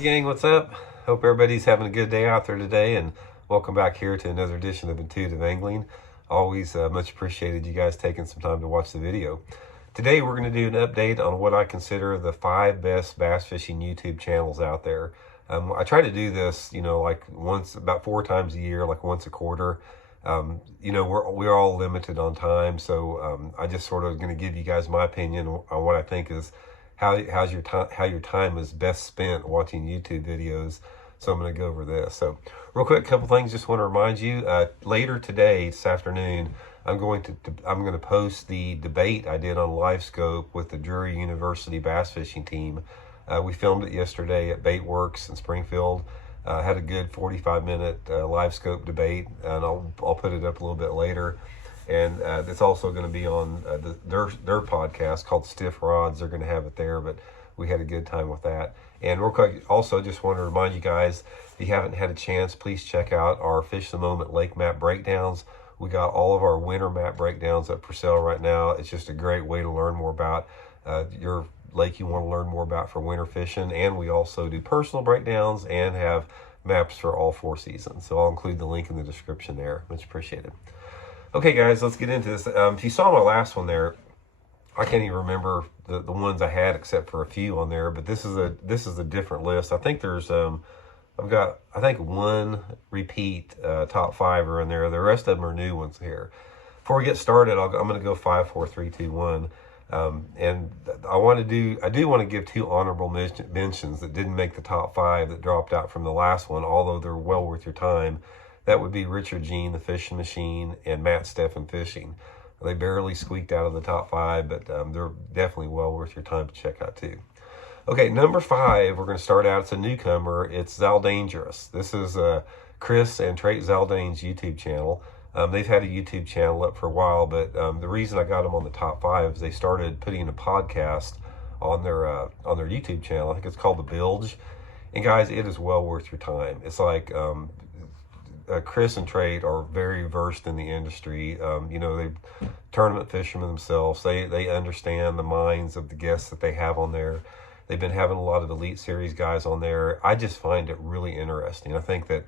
Hey gang, what's up? Hope everybody's having a good day out there today, and welcome back here to another edition of Intuitive Angling. Always much appreciated you guys taking some time to watch the video. Today we're going to do an update on what I consider the 5 best bass fishing YouTube channels out there. I try to do this, like about 4 times a year, like once a quarter. We're all limited on time, so I just sort of going to give you guys my opinion on what I think is how your time is best spent watching YouTube videos. So I'm going to go over this. So real quick, a couple things. Just want to remind you, later today, this afternoon, I'm going to post the debate I did on LiveScope with the Drury University bass fishing team. We filmed it yesterday at Baitworks in Springfield. Had a good 45-minute LiveScope debate, and I'll put it up a little bit later. And it's also going to be on their podcast called Stiff Rods. They're going to have it there, but we had a good time with that. And real quick, also just want to remind you guys, if you haven't had a chance, please check out our Fish the Moment lake map breakdowns. We got all of our winter map breakdowns up for sale right now. It's just a great way to learn more about your lake you want to learn more about for winter fishing. And we also do personal breakdowns and have maps for all 4 seasons. So I'll include the link in the description there. Much appreciated. Okay, guys, let's get into this. If you saw my last one there, I can't even remember the ones I had except for a few on there. But this is a different list. I think there's I've got one repeat top 5 are in there. The rest of them are new ones here. Before we get started, I'm going to go 5, 4, 3, 2, 1. And I do want to give 2 honorable mentions that didn't make the top 5 that dropped out from the last one, although they're well worth your time. That would be Richard Jean, the Fishing Machine, and Matt Steffen Fishing. They barely squeaked out of the top 5, but they're definitely well worth your time to check out too. Okay, number 5, we're going to start out. It's a newcomer. It's Zaldangerous. This is Chris and Trait Zaldane's YouTube channel. They've had a YouTube channel up for a while, but the reason I got them on the top 5 is they started putting a podcast on their YouTube channel. I think it's called The Bilge. And guys, it is well worth your time. It's like Chris and Trait are very versed in the industry. They tournament fishermen themselves. They understand the minds of the guests that they have on there. They've been having a lot of Elite Series guys on there. I just find it really interesting. I think that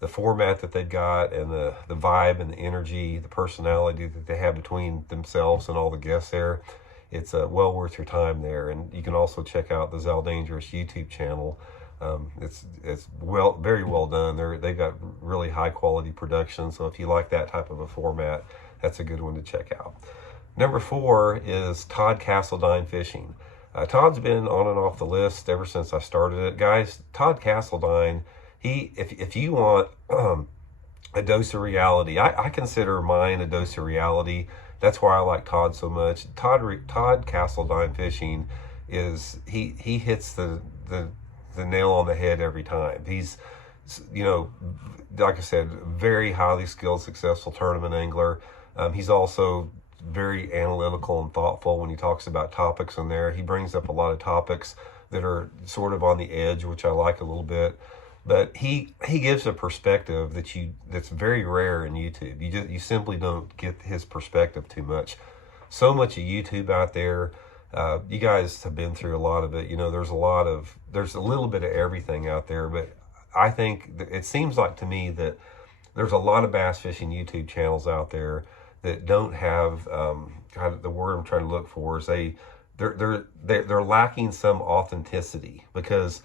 the format that they've got and the vibe and the energy, the personality that they have between themselves and all the guests there, it's well worth your time there. And you can also check out the Zaldangerous YouTube channel. It's very well done. They've got really high quality production. So if you like that type of a format, that's a good one to check out. Number 4 is Todd Castledine Fishing. Todd's been on and off the list ever since I started it. Guys, Todd Castledine, if you want a dose of reality, I consider mine a dose of reality. That's why I like Todd so much. Todd Castledine Fishing he hits the nail on the head every time. He's, like I said, very highly skilled, successful tournament angler. He's also very analytical and thoughtful when he talks about topics in there. He brings up a lot of topics that are sort of on the edge, which I like a little bit. But he gives a perspective that's very rare in YouTube. You simply don't get his perspective too much. So much of YouTube out there. You guys have been through a lot of it. There's a little bit of everything out there, but I think it seems like to me that there's a lot of bass fishing YouTube channels out there that don't have the word I'm trying to look for is they're lacking some authenticity, because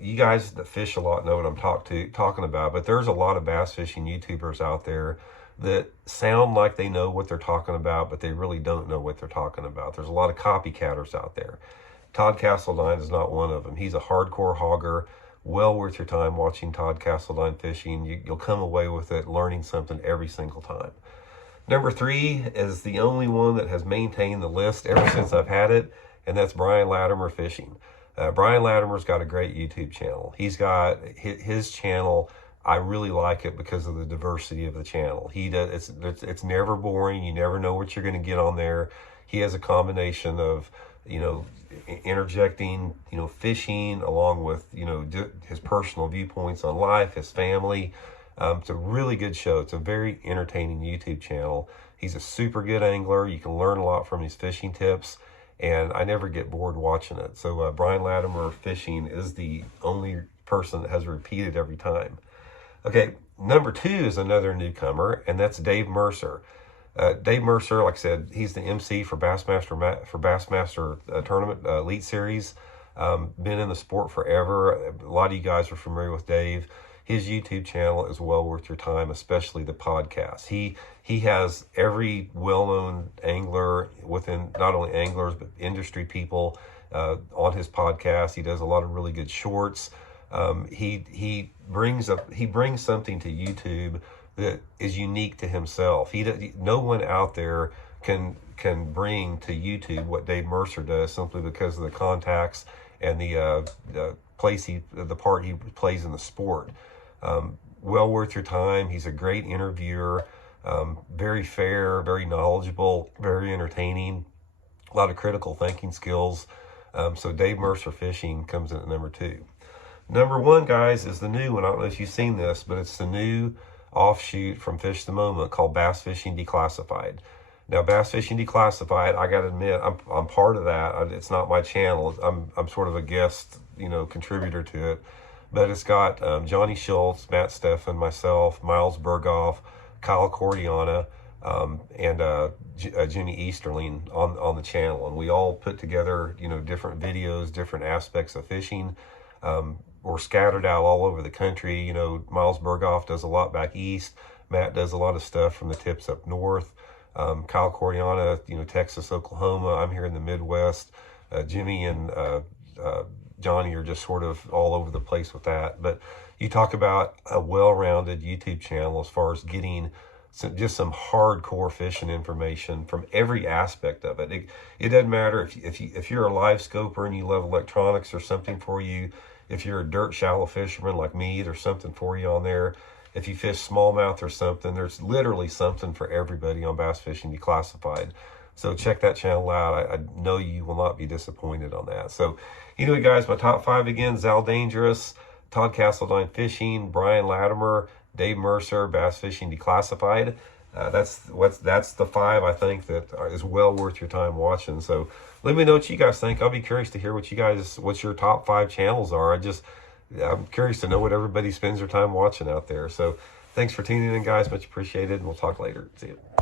you guys that fish a lot know what I'm talking about. But there's a lot of bass fishing YouTubers out there that sound like they know what they're talking about, but they really don't know what they're talking about. There's a lot of copycatters out there. Todd Castledine is not one of them. He's a hardcore hogger. Well worth your time watching Todd Castledine Fishing. You'll come away with it learning something every single time. Number 3 is the only one that has maintained the list ever since I've had it, and that's Brian Latimer Fishing. Brian Latimer's got a great YouTube channel. He's got his channel. I really like it because of the diversity of the channel. It's never boring. You never know what you're going to get on there. He has a combination of, interjecting, fishing along with, his personal viewpoints on life, his family. It's a really good show. It's a very entertaining YouTube channel. He's a super good angler. You can learn a lot from his fishing tips. and I never get bored watching it. So Brian Latimer Fishing is the only person that has repeated every time. Okay, number 2 is another newcomer, and that's Dave Mercer. Dave Mercer, like I said, he's the MC for Bassmaster Tournament Elite Series. Been in the sport forever. A lot of you guys are familiar with Dave. His YouTube channel is well worth your time, especially the podcast. He has every well-known angler within, not only anglers, but industry people on his podcast. He does a lot of really good shorts. He brings something to YouTube that is unique to himself. No one out there can bring to YouTube what Dave Mercer does, simply because of the contacts and the part he plays in the sport. Well worth your time. He's a great interviewer, very fair, very knowledgeable, very entertaining, a lot of critical thinking skills. So Dave Mercer Fishing comes in at number 2. Number 1, guys, is the new one. I don't know if you've seen this, but it's the new offshoot from Fish the Moment called Bass Fishing Declassified. Now, Bass Fishing Declassified, I got to admit, I'm part of that. It's not my channel. I'm sort of a guest, contributor to it. But it's got Johnny Schultz, Matt Steffen, myself, Miles Berghoff, Kyle Cordiana, and Jimmy Easterling on the channel. And we all put together, different videos, different aspects of fishing. We're scattered out all over the country. Miles Berghoff does a lot back east. Matt does a lot of stuff from the tips up north. Kyle Cordiana, Texas, Oklahoma. I'm here in the Midwest. Jimmy and Johnny are just sort of all over the place with that. But you talk about a well-rounded YouTube channel as far as getting just some hardcore fishing information from every aspect of it. It doesn't matter if you're a live scoper and you love electronics, there's something for you. If you're a dirt shallow fisherman like me, there's something for you on there. If you fish smallmouth or something, there's literally something for everybody on Bass Fishing Declassified. So check that channel out. I know you will not be disappointed on that. So anyway, guys, my top 5 again: Zal Dangerous, Todd Castledine Fishing, Brian Latimer, Dave Mercer, Bass Fishing Declassified. That's the 5 I think that is well worth your time watching. So let me know what you guys think. I'll be curious to hear what your top 5 channels are. I'm curious to know what everybody spends their time watching out there. So thanks for tuning in, guys. Much appreciated, and we'll talk later. See you.